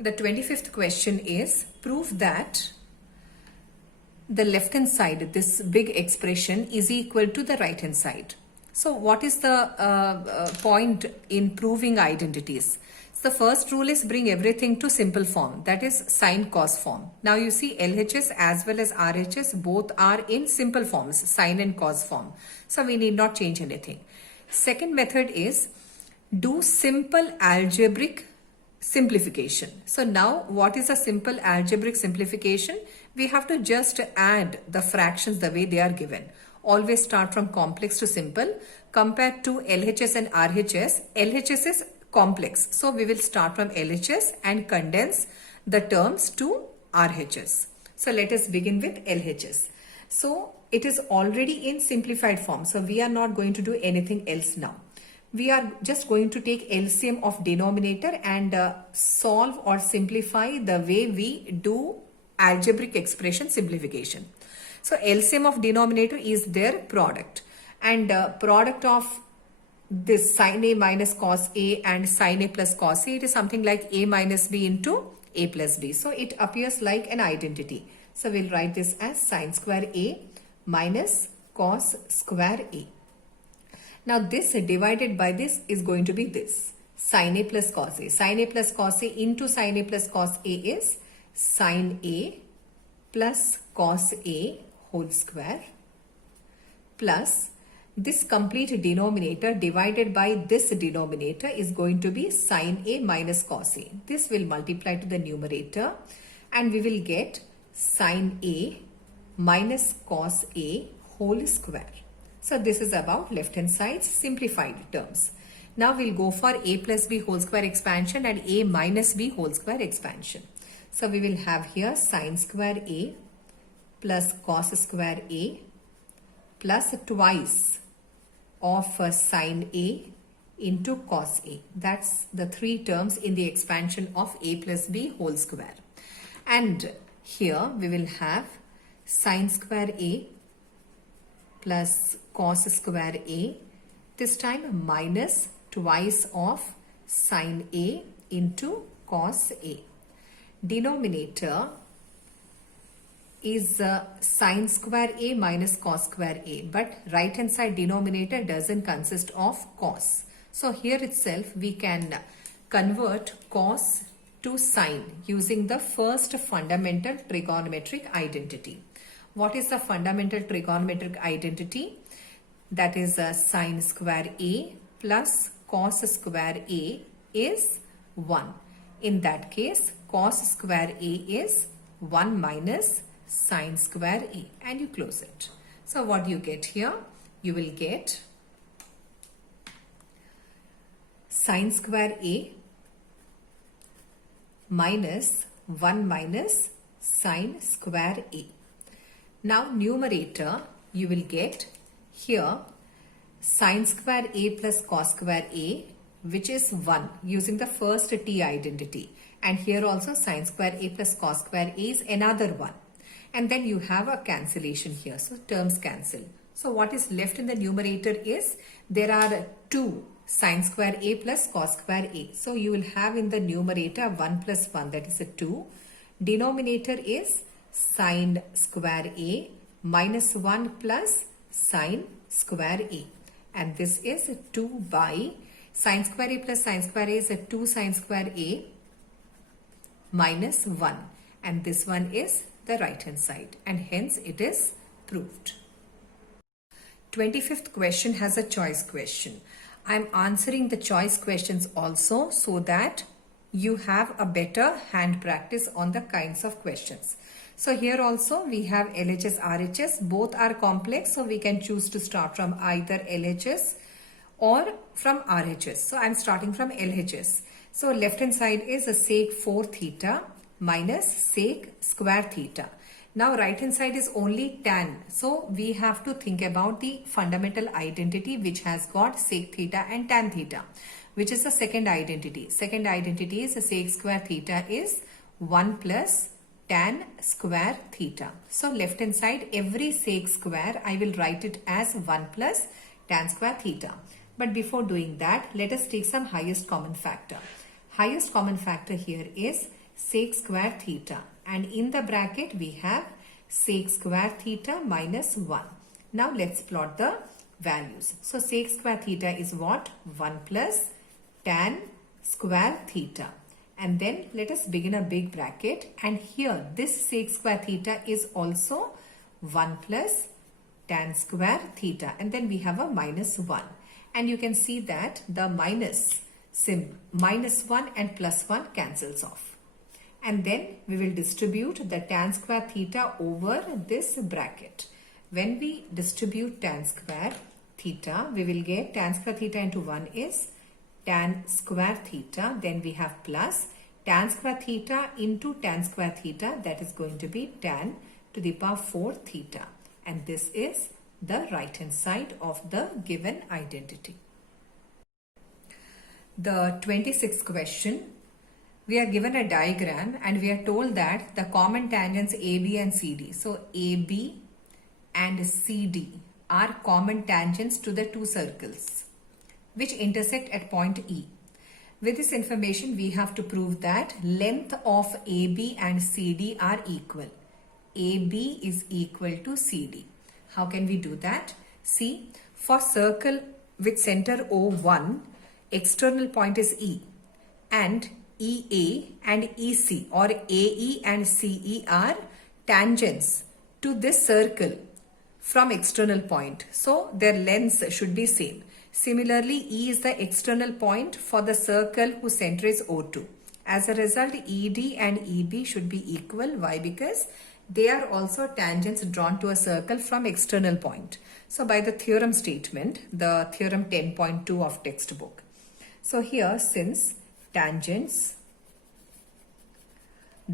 The 25th question is, prove that the left hand side, this big expression, is equal to the right hand side. So what is the point in proving identities? So the first rule is bring everything to simple form, that is sine cos form. Now you see LHS as well as RHS both are in simple forms, sine and cos form. So we need not change anything. Second method is do simple algebraic simplification. So now what is a simple algebraic simplification? We have to just add the fractions the way they are given. Always start from complex to simple. Compared to LHS and RHS, LHS is complex. So we will start from LHS and condense the terms to RHS. So let us begin with LHS. So it is already in simplified form. So we are not going to do anything else now. We are just going to take LCM of denominator and solve or simplify the way we do algebraic expression simplification. So LCM of denominator is their product, and product of this sin A minus cos A and sin A plus cos A, it is something like A minus B into A plus B. So it appears like an identity. So we'll write this as sin square A minus cos square A. Now this divided by this is going to be this, sin A plus cos A. Sin A plus cos A into sin A plus cos A is sin A plus cos A whole square plus this complete denominator divided by this denominator is going to be sin A minus cos A. This will multiply to the numerator and we will get sin A minus cos A whole square. So this is about left hand side's simplified terms. Now we'll go for A plus B whole square expansion and A minus B whole square expansion. So we will have here sin square A plus cos square A plus twice of sin A into cos A. That's the three terms in the expansion of A plus B whole square. And here we will have sin square A plus cos square A, this time minus twice of sin A into cos A. Denominator is sin square A minus cos square A, but right hand side denominator doesn't consist of cos. So here itself we can convert cos to sin using the first fundamental trigonometric identity. What is the fundamental trigonometric identity? That is sin square A plus cos square A is 1. In that case, cos square A is 1 minus sin square A, and you close it. So what do you get here? You will get sin square A minus 1 minus sin square A. Now numerator you will get here sin square A plus cos square A, which is 1 using the first t identity, and here also sin square A plus cos square A is another 1, and then you have a cancellation here, so terms cancel. So what is left in the numerator is there are 2 sin square A plus cos square A. So you will have in the numerator 1 plus 1, that is a 2. Denominator is sin square A minus 1 plus sin square A, and this is 2 by sin square A plus sin square A is a 2 sin square A minus 1, and this one is the right hand side, and hence it is proved. 25th question has a choice question. I am answering the choice questions also so that you have a better hand practice on the kinds of questions. So here also we have LHS, RHS, both are complex, so we can choose to start from either LHS or from RHS. So I'm starting from LHS. So left hand side is a sec 4 theta minus sec square theta. Now right hand side is only tan. So we have to think about the fundamental identity which has got sec theta and tan theta, which is the second identity. Second identity is a sec square theta is 1 plus tan square theta. So left hand side every sec square I will write it as 1 plus tan square theta. But before doing that, let us take some highest common factor. Highest common factor here is sec square theta, and in the bracket we have sec square theta minus 1. Now let's plot the values. So sec square theta is what? 1 plus tan square theta. And then let us begin a big bracket, and here this sec square theta is also 1 plus tan square theta, and then we have a minus 1. And you can see that the minus 1 and plus 1 cancels off. And then we will distribute the tan square theta over this bracket. When we distribute tan square theta, we will get tan square theta into 1 is tan square theta. Then we have plus tan square theta into tan square theta, that is going to be tan to the power 4 theta. And this is the right hand side of the given identity. The 26th question, we are given a diagram and we are told that the common tangents AB and CD. So AB and CD are common tangents to the two circles which intersect at point E. With this information, we have to prove that length of AB and CD are equal. AB is equal to CD. How can we do that? See, for circle with center O1, external point is E, and EA and EC or AE and CE are tangents to this circle from external point. So their lengths should be same. Similarly, E is the external point for the circle whose center is O2. As a result, ED and EB should be equal. Why? Because they are also tangents drawn to a circle from external point. So by the theorem statement, the theorem 10.2 of textbook. So here, since tangents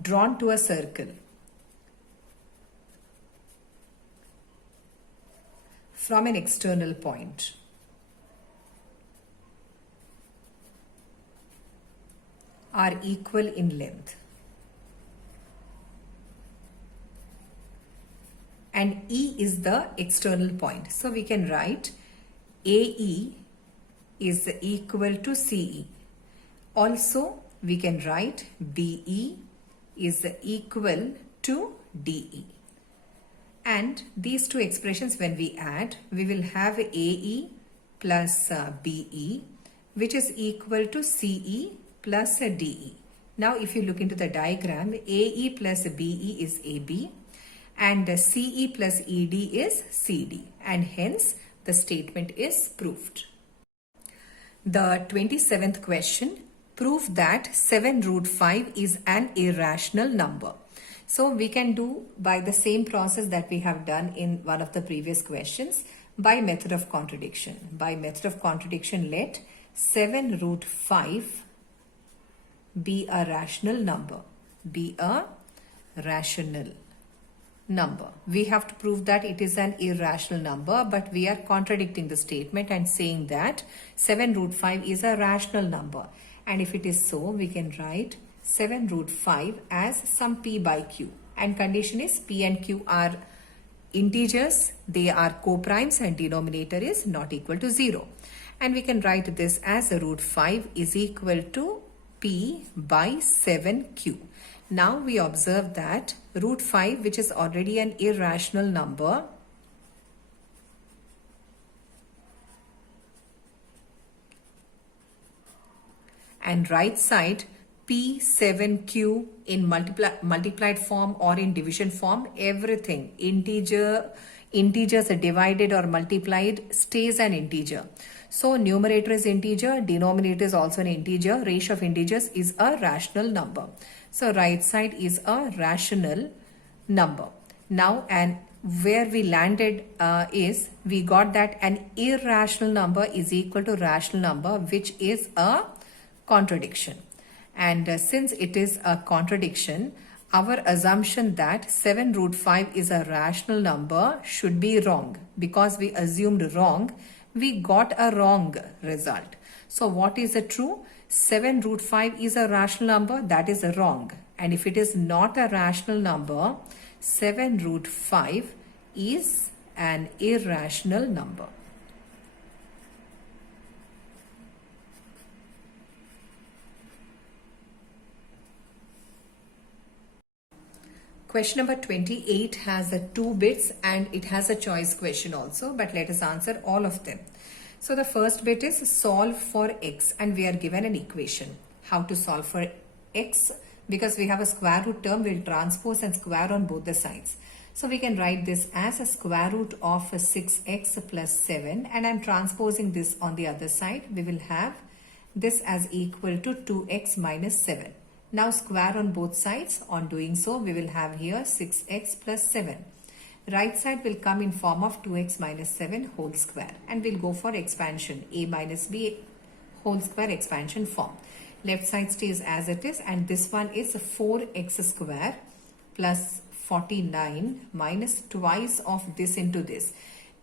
drawn to a circle from an external point are equal in length, and E is the external point. So we can write AE is equal to CE. Also, we can write BE is equal to DE. And these two expressions, when we add, we will have AE plus BE, which is equal to CE plus DE. Now, if you look into the diagram, AE plus BE is AB and CE plus ED is CD, and hence the statement is proved. The 27th question, prove that 7 root 5 is an irrational number. So we can do by the same process that we have done in one of the previous questions, by method of contradiction. By method of contradiction, let 7 root 5 be a rational number. Be a rational number. We have to prove that it is an irrational number, but we are contradicting the statement and saying that 7 root 5 is a rational number. And if it is so, we can write 7 root 5 as some p by q. And condition is p and q are integers, they are co-primes, and denominator is not equal to 0. And we can write this as root 5 is equal to p by 7q. Now we observe that root 5, which is already an irrational number, and right side P7Q in multiplied form or in division form, everything integers are divided or multiplied stays an integer. So numerator is integer, denominator is also an integer, ratio of integers is a rational number. So right side is a rational number. Now, and where we landed is we got that an irrational number is equal to rational number, which is a contradiction. And since it is a contradiction, our assumption that 7 root 5 is a rational number should be wrong. Because we assumed wrong, we got a wrong result. So what is the true? 7 root 5 is a rational number, that is wrong. And if it is not a rational number, 7 root 5 is an irrational number. Question number 28 has 2 bits and it has a choice question also, but let us answer all of them. So the first bit is solve for x and we are given an equation. How to solve for x? Because we have a square root term, we'll transpose and square on both the sides. So we can write this as a square root of 6x plus 7 and I'm transposing this on the other side. We will have this as equal to 2x minus 7. Now square on both sides. On doing so, we will have here 6x plus 7. Right side will come in form of 2x minus 7 whole square. And we'll go for expansion. A minus b whole square expansion form. Left side stays as it is. And this one is 4x square plus 49 minus twice of this into this.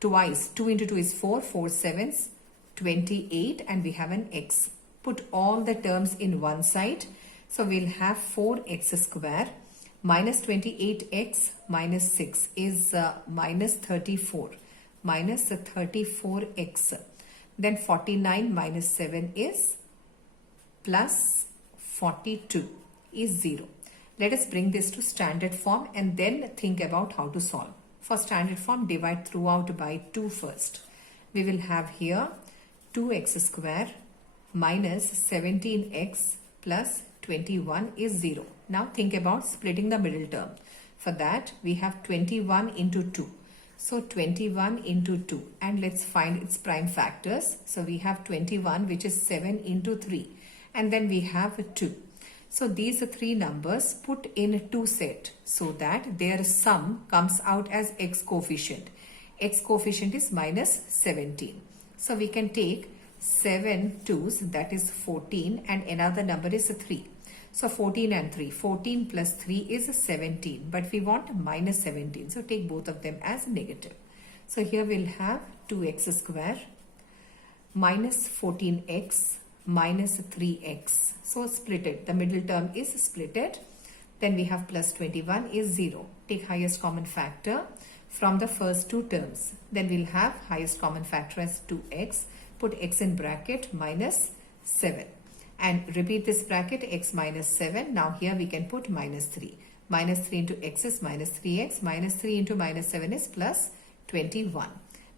Twice. 2 into 2 is 4. 4 sevens. 28. And we have an x. Put all the terms in one side. So we'll have 4x square minus 28x minus 6 is minus 34. Minus 34x. Then 49 minus 7 is plus 42 is 0. Let us bring this to standard form and then think about how to solve. For standard form, divide throughout by 2 first. We will have here 2x square minus 17x plus 21 is 0. Now think about splitting the middle term. For that we have 21 into 2. So 21 into 2 and let's find its prime factors. So we have 21 which is 7 into 3 and then we have 2. So these 3 numbers put in 2 set so that their sum comes out as x coefficient. X coefficient is minus 17. So we can take 7 2's, that is 14 and another number is 3. So 14 and 3. 14 plus 3 is 17. But we want minus 17. So take both of them as negative. So here we'll have 2x square minus 14x minus 3x. So split it. The middle term is splitted. Then we have plus 21 is 0. Take highest common factor from the first 2 terms. Then we'll have highest common factor as 2x. Put x in bracket minus 7. And repeat this bracket x minus 7. Now here we can put minus 3. Minus 3 into x is minus 3x. Minus 3 into minus 7 is plus 21.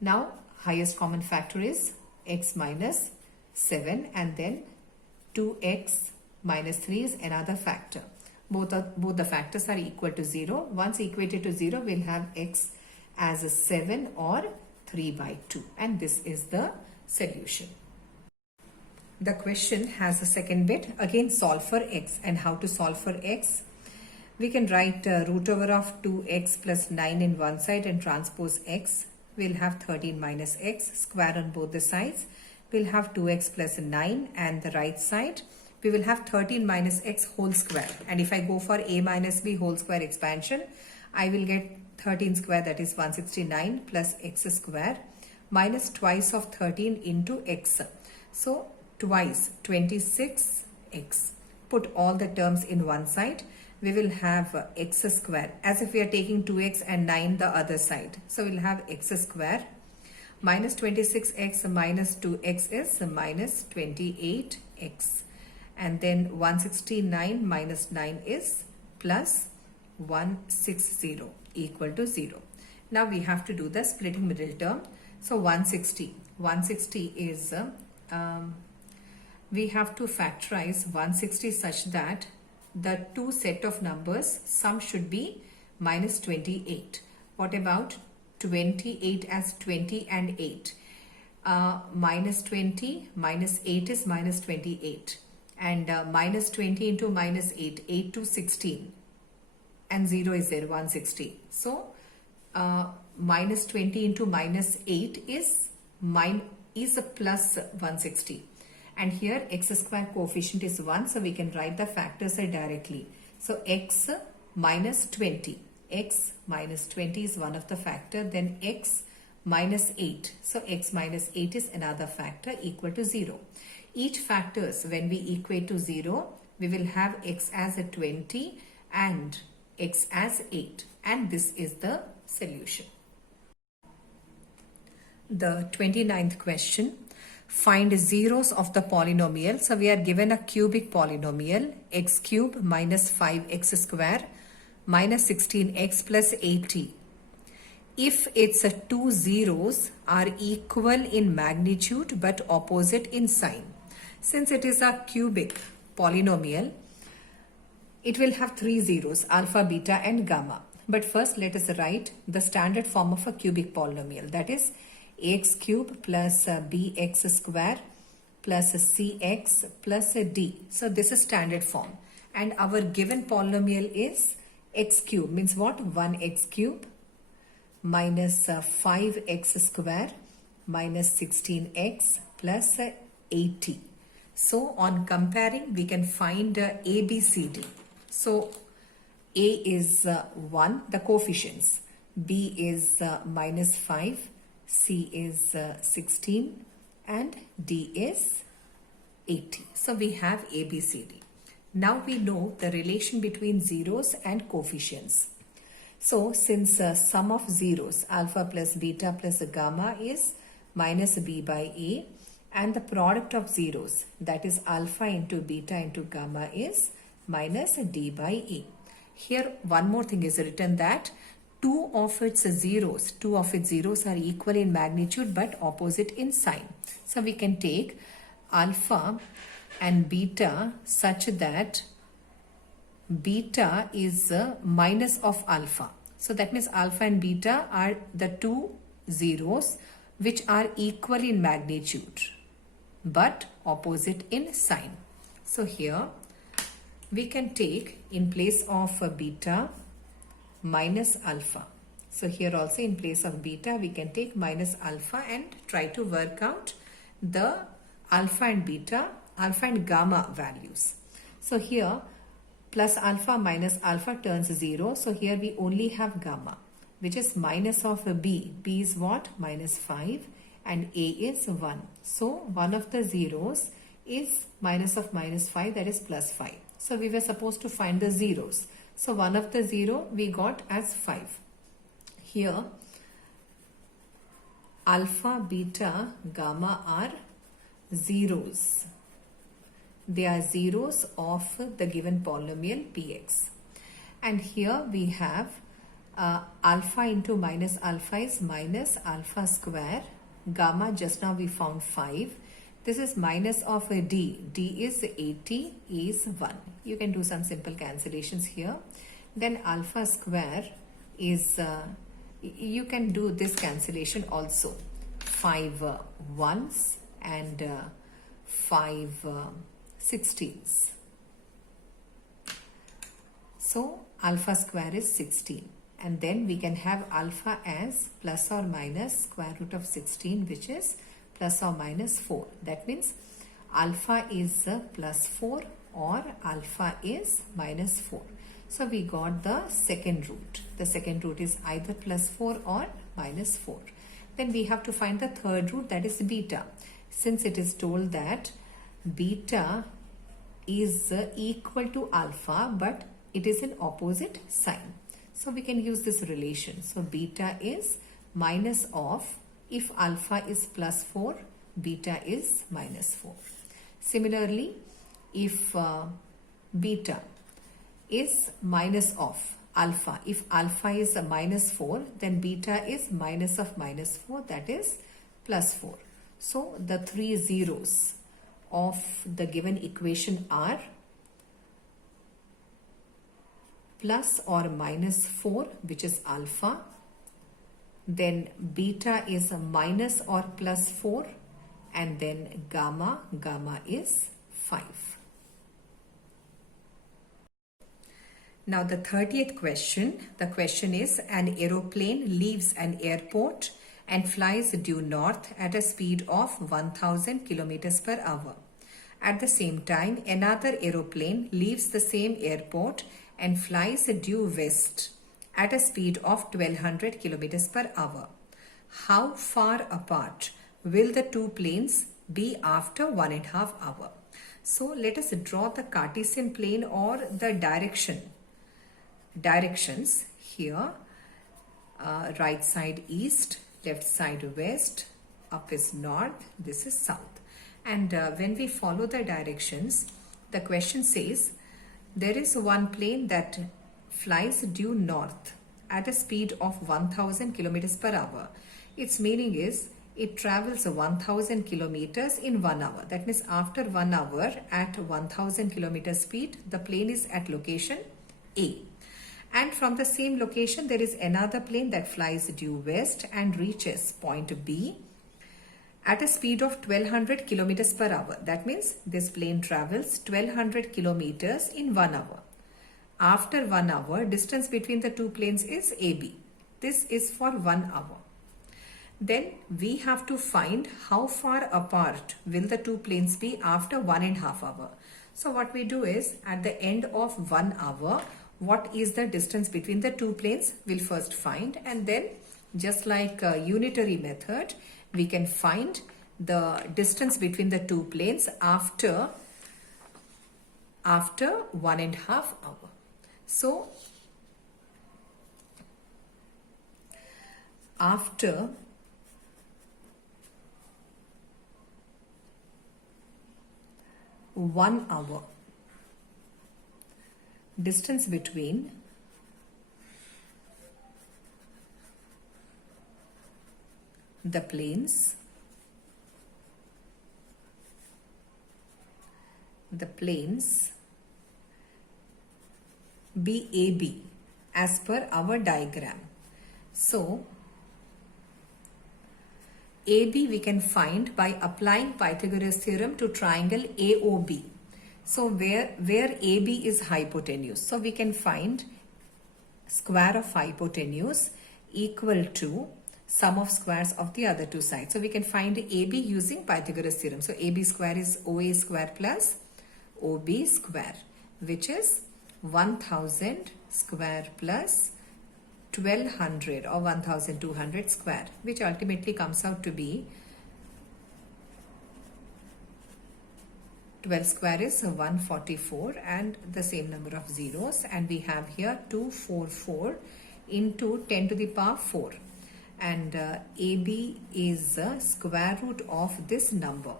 Now highest common factor is x minus 7 and then 2x minus 3 is another factor. Both the factors are equal to 0. Once equated to 0, we'll have x as a 7 or 3 by 2. And this is the solution. The question has a second bit. Again, solve for x. And how to solve for x? We can write root over of 2x plus 9 in one side and transpose x. We'll have 13 minus x. Square on both the sides. We'll have 2x plus 9 and the right side. We will have 13 minus x whole square. And if I go for a minus b whole square expansion, I will get 13 square, that is 169 plus x square minus twice of 13 into x. So twice 26x. Put all the terms in one side. We will have x square as if we are taking 2x and 9 the other side. So we'll have x square minus 26x minus 2x is minus 28x. And then 169 minus 9 is plus 160 equal to 0. Now we have to do the splitting middle term. So 160 is we have to factorize 160 such that the two set of numbers sum should be minus 28. What about 28 as 20 and 8? Minus 20 minus 8 is minus 28. And minus 20 into minus 8, 8 to 16. And 0 is there, 160. So minus 20 into minus 8 is a plus 160. And here x square coefficient is 1. So we can write the factors directly. So x minus 20. X minus 20 is one of the factor. Then x minus 8. So x minus 8 is another factor equal to 0. Each factors, when we equate to 0, we will have x as a 20 and x as 8. And this is the solution. The 29th question. Find zeros of the polynomial. So we are given a cubic polynomial x cube minus 5x square minus 16x plus 80. If its two zeros are equal in magnitude but opposite in sign. Since it is a cubic polynomial, it will have three zeros, alpha, beta and gamma. But first let us write the standard form of a cubic polynomial, that is ax cube plus bx square plus cx plus d. So this is standard form, and our given polynomial is x cube, means what? 1x cube minus 5x square minus 16x plus 80. So on comparing, we can find A, B, C, D. So A is 1, the coefficients. B is minus 5, C is 16 and D is 80. So we have A, B, C, D. Now we know the relation between zeros and coefficients. So since sum of zeros, alpha plus beta plus gamma is minus b by a, and the product of zeros, that is alpha into beta into gamma, is minus d by a. Here one more thing is written, that two of its zeros are equal in magnitude but opposite in sign. So we can take alpha and beta such that beta is minus of alpha. So that means alpha and beta are the two zeros which are equal in magnitude but opposite in sign. So here we can take in place of beta minus alpha. So here also in place of beta we can take minus alpha and try to work out the alpha and beta, alpha and gamma values. So here plus alpha minus alpha turns 0. So here we only have gamma, which is minus of b. B is what? Minus 5 and a is 1. So one of the zeros is minus of minus 5, that is plus 5. So we were supposed to find the zeros. So one of the zero we got as 5. Here alpha, beta, gamma are zeros. They are zeros of the given polynomial px. And here we have alpha into minus alpha is minus alpha square. Gamma just now we found 5. This is minus of a d. D is 80, is 1. You can do some simple cancellations here. Then alpha square is, you can do this cancellation also. 5 ones and 5 16s. So alpha square is 16, and then we can have alpha as plus or minus square root of 16, which is plus or minus 4. That means alpha is plus 4 or alpha is minus 4. So we got the second root. The second root is either plus 4 or minus 4. Then we have to find the third root, that is beta. Since it is told that beta is equal to alpha but it is in opposite sign, so we can use this relation. So beta is minus of, if alpha is plus 4, beta is minus 4. Similarly, if beta is minus of alpha, if alpha is a minus 4, then beta is minus of minus 4, that is plus 4. So the three zeros of the given equation are plus or minus 4, which is alpha, then beta is a minus or plus 4, and then gamma is 5. Now the 30th question, the question is, an aeroplane leaves an airport and flies due north at a speed of 1000 kilometers per hour. At the same time, another aeroplane leaves the same airport and flies due west at a speed of 1200 kilometers per hour. How far apart will the two planes be after 1.5 hours? So let us draw the Cartesian plane or the directions here. Right side east, left side west, up is north, this is south. And when we follow the directions, the question says there is one plane that flies due north at a speed of 1000 kilometers per hour. Its meaning is it travels 1000 kilometers in 1 hour. That means after 1 hour at 1000 kilometer speed, the plane is at location A. And from the same location, there is another plane that flies due west and reaches point B at a speed of 1200 kilometers per hour. That means this plane travels 1200 kilometers in 1 hour. After 1 hour, distance between the two planes is AB. This is for 1 hour. Then we have to find how far apart will the two planes be after 1.5 hours. So what we do is at the end of 1 hour, what is the distance between the two planes? We'll first find, and then just like a unitary method, we can find the distance between the two planes after 1.5 hours. So after one hour, distance between the planes BAB as per our diagram. So AB we can find by applying Pythagoras theorem to triangle AOB. So where AB is hypotenuse, so we can find square of hypotenuse equal to sum of squares of the other two sides. So we can find AB using Pythagoras theorem. So AB square is OA square plus OB square, which is 1000 square plus 1200 or 1200 square, which ultimately comes out to be 12 square is 144 and the same number of zeros, and we have here 244 into 10 to the power 4, and AB is the square root of this number.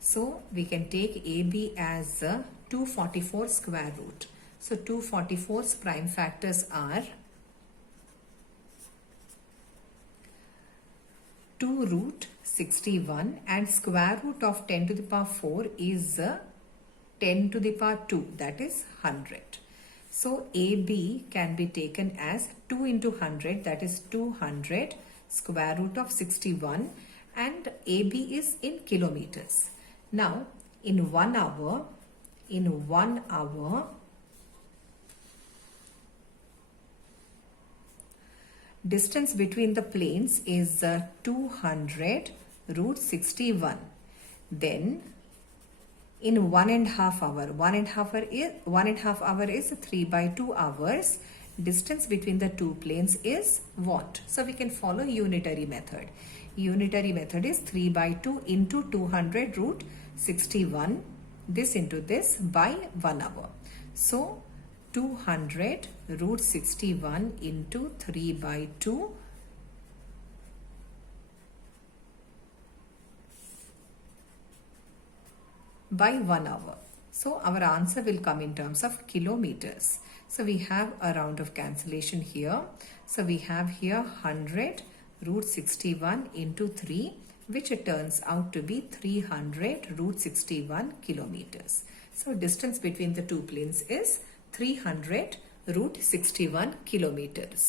So we can take AB as 244 square root. So 244's prime factors are 2 root 61 and square root of 10 to the power 4 is 10 to the power 2, that is 100. So AB can be taken as 2 into 100, that is 200 square root of 61, and AB is in kilometers. Now in 1 hour, distance between the planes is 200 root 61. Then in 1.5 hour, 1.5 hour is 3/2 hours. Distance between the two planes is what? So we can follow unitary method. Unitary method is 3/2 into 200 root 61. This into this by 1 hour. So 200 root 61 into 3/2 by 1 hour. So our answer will come in terms of kilometers. So we have a round of cancellation here. So we have here 100 root 61 into 3, which turns out to be 300 root 61 kilometers. So distance between the two planes is 300 root 61 kilometers.